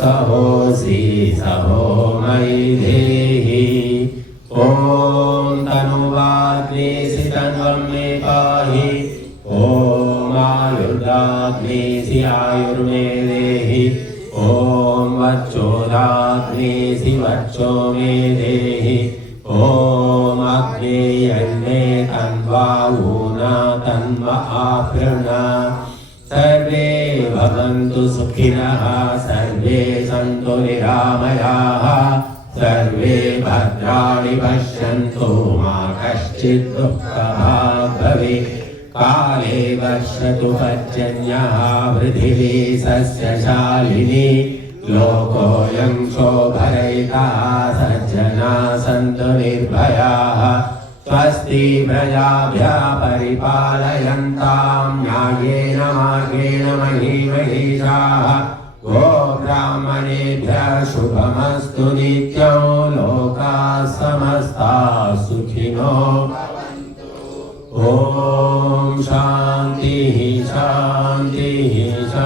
सहोऽसि सहो मयि देहि ॐ तनुवाग्नेऽसि तन्वं मे पाहि ॐ आयुर्दाग्नेऽसि आयुर्मे देहि ॐ वच्चोदाग्नेऽसि वच्चो मे देहि ॐ अग्नेयन्ने तन्वावूना तन्व आपृण सर्वे भवन्तु सुखिनः सर्वे सन्तु निरामयाः सर्वे भद्राणि पश्यन्तु मा कश्चित् दुःखभाग् भवेत् काले वर्षतु पर्जन्यः पृथिवी सस्यशालिनी लोकोऽयं शोभरहितः सज्जनाः सन्तु निर्भयाः स्वस्ति प्रजाभ्यः परिपालयन्तां न्यायेन मार्गेण महीं महिषाः गोब्राह्मणेभ्यः शुभमस्तु नित्यं लोकाः समस्ताः सुखिनो भवन्तु। ॐ शान्तिः